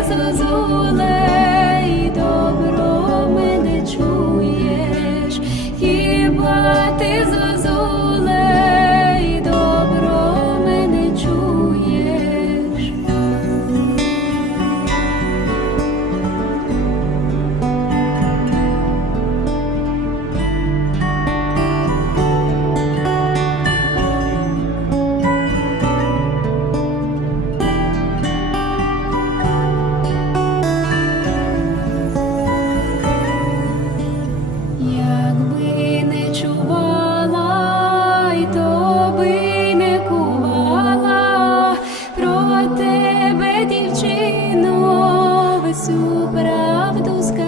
Ісус ось у правду скажу.